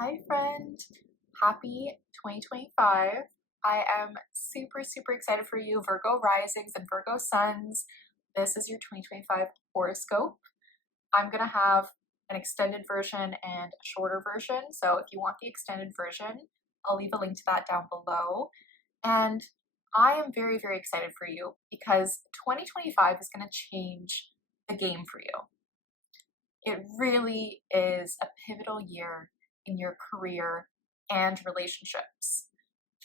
Hi friend, happy 2025. I am super excited for you, Virgo Risings and Virgo Suns. This is your 2025 horoscope. I'm gonna have an extended version and a shorter version. So if you want the extended version, I'll leave a link to that down below. And I am very excited for you because 2025 is gonna change the game for you. It really is a pivotal year in your career and relationships.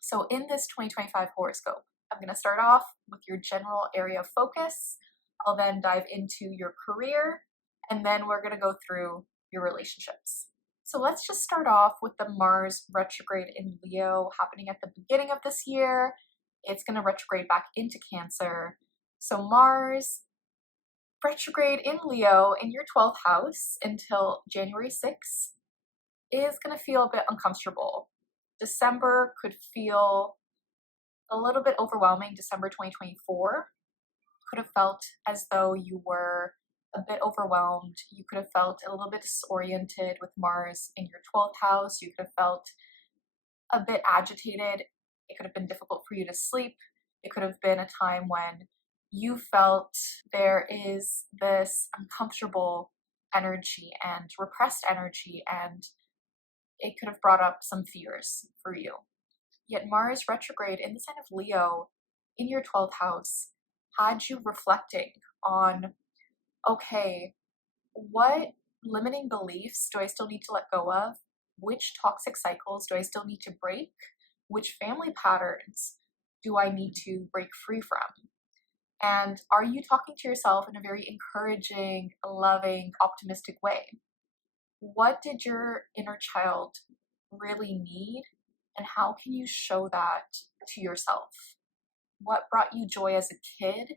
So in this 2025 horoscope, I'm going to start off with your general area of focus. I'll then dive into your career, and then we're going to go through your relationships. So let's just start off with the Mars retrograde in Leo happening at the beginning of this year. It's going to retrograde back into Cancer. So Mars retrograde in Leo in your 12th house until January 6th is going to feel a bit uncomfortable. December could feel a little bit overwhelming. December 2024 could have felt as though you were a bit overwhelmed. You could have felt a little bit disoriented with Mars in your 12th house. You could have felt a bit agitated. It could have been difficult for you to sleep. It could have been a time when you felt there is this uncomfortable energy and repressed energy, and it could have brought up some fears for you. Yet Mars retrograde in the sign of Leo in your 12th house had you reflecting on, okay, what limiting beliefs do I still need to let go of? Which toxic cycles do I still need to break? Which family patterns do I need to break free from? And are you talking to yourself in a very encouraging, loving, optimistic way? What did your inner child really need, and how can you show that to yourself? What brought you joy as a kid,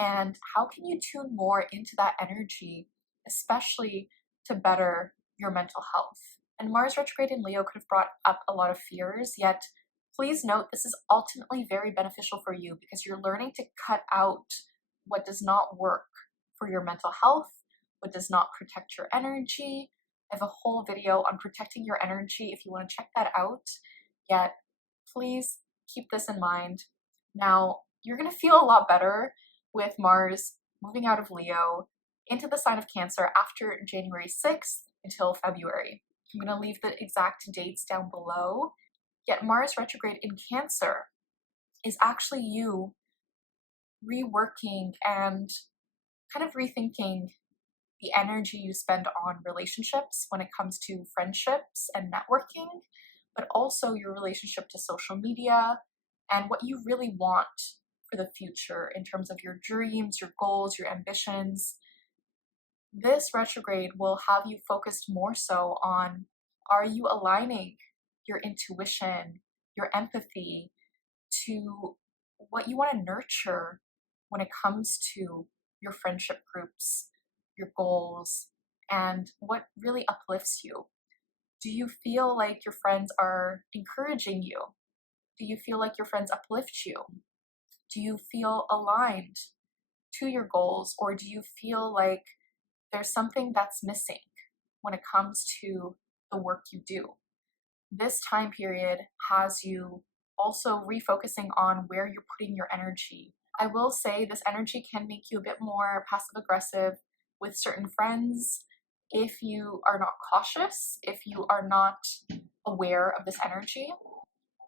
and how can you tune more into that energy, especially to better your mental health? And Mars retrograde in Leo could have brought up a lot of fears, yet please note this is ultimately very beneficial for you because you're learning to cut out what does not work for your mental health, what does not protect your energy. I have a whole video on protecting your energy if you want to check that out. Yet, please keep this in mind. Now, you're going to feel a lot better with Mars moving out of Leo into the sign of Cancer after January 6th until February. I'm going to leave the exact dates down below. Yet Mars retrograde in Cancer is actually you reworking and kind of rethinking the energy you spend on relationships when it comes to friendships and networking, but also your relationship to social media and what you really want for the future in terms of your dreams, your goals, your ambitions. This retrograde will have you focused more so on, are you aligning your intuition, your empathy to what you want to nurture when it comes to your friendship groups, your goals, and what really uplifts you? Do you feel like your friends are encouraging you? Do you feel like your friends uplift you? Do you feel aligned to your goals, or do you feel like there's something that's missing when it comes to the work you do? This time period has you also refocusing on where you're putting your energy. I will say this energy can make you a bit more passive aggressive with certain friends if you are not cautious, if you are not aware of this energy.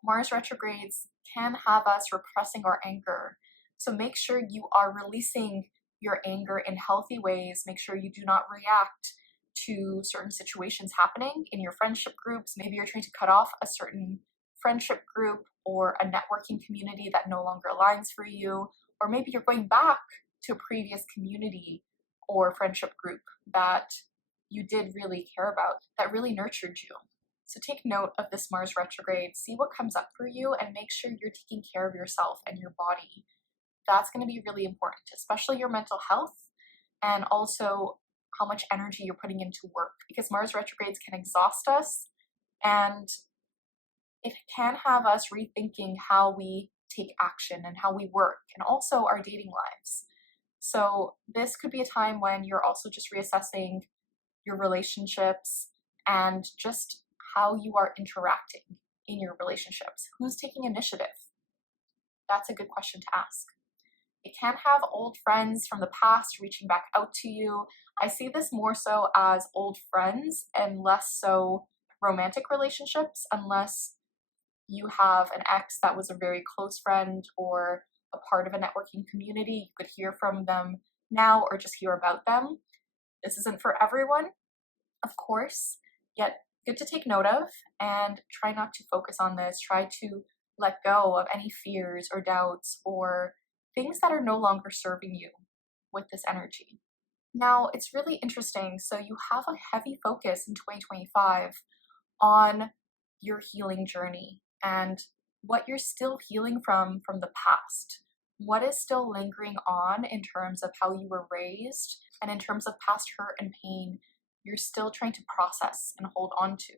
Mars retrogrades can have us repressing our anger. So make sure you are releasing your anger in healthy ways. Make sure you do not react to certain situations happening in your friendship groups. Maybe you're trying to cut off a certain friendship group or a networking community that no longer aligns for you, or maybe you're going back to a previous community or friendship group that you did really care about, that really nurtured you. So take note of this Mars retrograde, see what comes up for you, and make sure you're taking care of yourself and your body. That's going to be really important, especially your mental health, and also how much energy you're putting into work, because Mars retrogrades can exhaust us and it can have us rethinking how we take action and how we work, and also our dating lives. So this could be a time when you're also just reassessing your relationships and just how you are interacting in your relationships. Who's taking initiative? That's a good question to ask. It can have old friends from the past reaching back out to you. I see this more so as old friends and less so romantic relationships, unless you have an ex that was a very close friend or a part of a networking community. You could hear from them now or just hear about them. This isn't for everyone, of course, yet good to take note of, and try not to focus on this. Try to let go of any fears or doubts or things that are no longer serving you with this energy. Now, it's really interesting. So you have a heavy focus in 2025 on your healing journey and what you're still healing from the past. What is still lingering on in terms of how you were raised and in terms of past hurt and pain you're still trying to process and hold on to.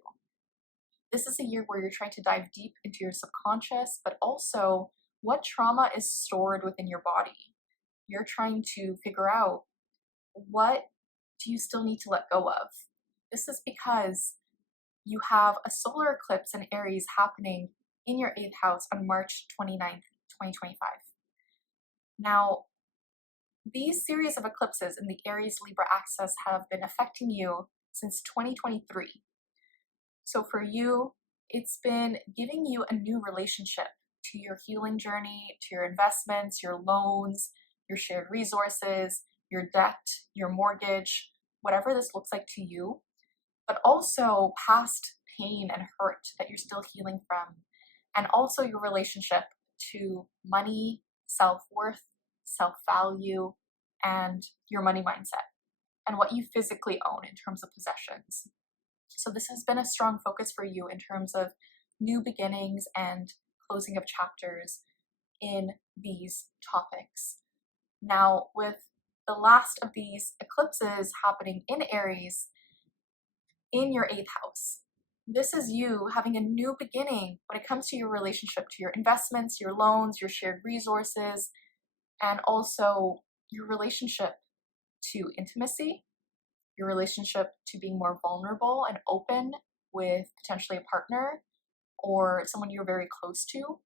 This is a year where you're trying to dive deep into your subconscious, but also what trauma is stored within your body. You're trying to figure out, what do you still need to let go of? This is because you have a solar eclipse in Aries happening in your 8th house on March 29th, 2025. Now, these series of eclipses in the Aries-Libra axis have been affecting you since 2023. So for you, it's been giving you a new relationship to your healing journey, to your investments, your loans, your shared resources, your debt, your mortgage, whatever this looks like to you, but also past pain and hurt that you're still healing from, and also your relationship to money, self-worth, self-value, and your money mindset, and what you physically own in terms of possessions. So this has been a strong focus for you in terms of new beginnings and closing of chapters in these topics. Now, with the last of these eclipses happening in Aries, in your 8th house, this is you having a new beginning when it comes to your relationship to your investments, your loans, your shared resources, and also your relationship to intimacy, your relationship to being more vulnerable and open with potentially a partner or someone you're very close to.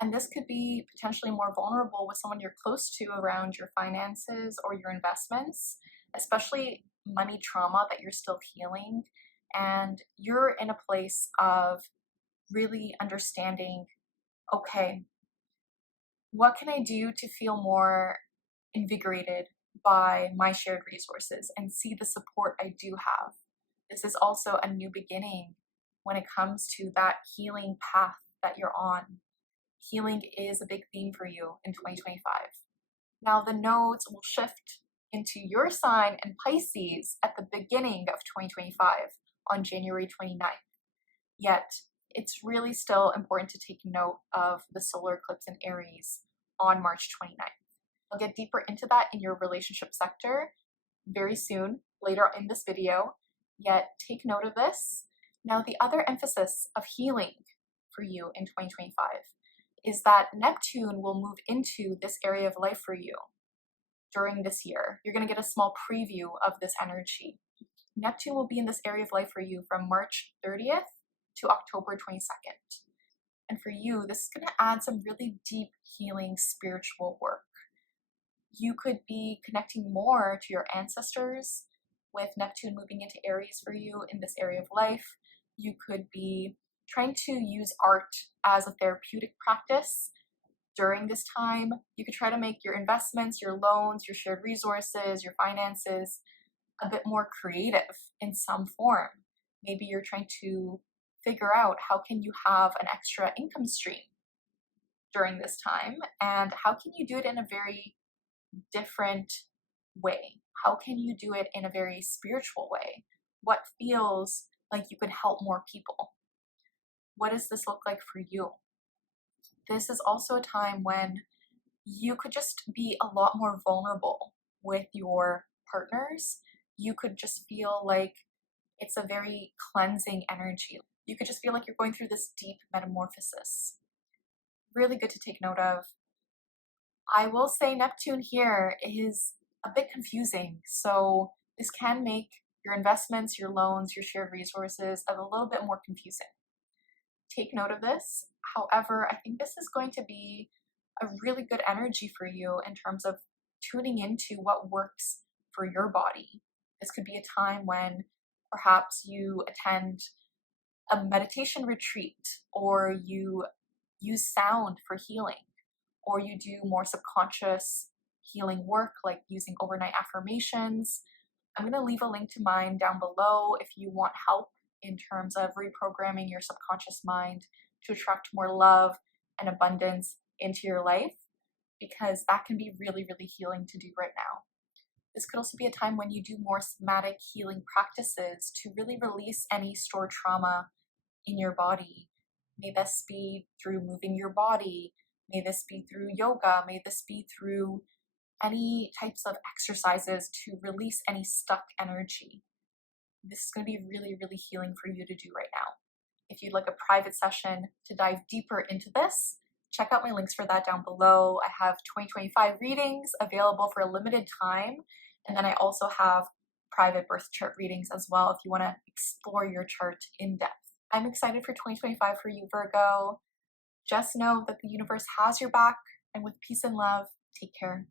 And this could be potentially more vulnerable with someone you're close to around your finances or your investments, especially money trauma that you're still healing. And you're in a place of really understanding, okay, what can I do to feel more invigorated by my shared resources and see the support I do have? This is also a new beginning when it comes to that healing path that you're on. Healing is a big theme for you in 2025. Now the nodes will shift into your sign and Pisces at the beginning of 2025 on January 29th. Yet it's really still important to take note of the solar eclipse in Aries on March 29th. I'll get deeper into that in your relationship sector very soon, later in this video, yet take note of this. Now, the other emphasis of healing for you in 2025 is that Neptune will move into this area of life for you during this year. You're going to get a small preview of this energy. Neptune will be in this area of life for you from March 30th to October 22nd. And for you, this is going to add some really deep healing spiritual work. You could be connecting more to your ancestors with Neptune moving into Aries for you in this area of life. You could be trying to use art as a therapeutic practice during this time. You could try to make your investments, your loans, your shared resources, your finances a bit more creative in some form. Maybe you're trying to figure out how can you have an extra income stream during this time, and how can you do it in a very different way? How can you do it in a very spiritual way? What feels like you could help more people? What does this look like for you? This is also a time when you could just be a lot more vulnerable with your partners. You could just feel like it's a very cleansing energy. You could just feel like you're going through this deep metamorphosis. Really good to take note of. I will say Neptune here is a bit confusing, so this can make your investments, your loans, your shared resources a little bit more confusing. Take note of this. However, I think this is going to be a really good energy for you in terms of tuning into what works for your body. This could be a time when perhaps you attend a meditation retreat, or you use sound for healing, or you do more subconscious healing work like using overnight affirmations. I'm going to leave a link to mine down below if you want help in terms of reprogramming your subconscious mind to attract more love and abundance into your life, because that can be really, really healing to do right now. This could also be a time when you do more somatic healing practices to really release any stored trauma in your body. May this be through moving your body. May this be through yoga. May this be through any types of exercises to release any stuck energy. This is going to be really, really healing for you to do right now. If you'd like a private session to dive deeper into this, check out my links for that down below. I have 2025 readings available for a limited time, and then I also have private birth chart readings as well if you want to explore your chart in depth. I'm excited for 2025 for you, Virgo. Just know that the universe has your back, and with peace and love, take care.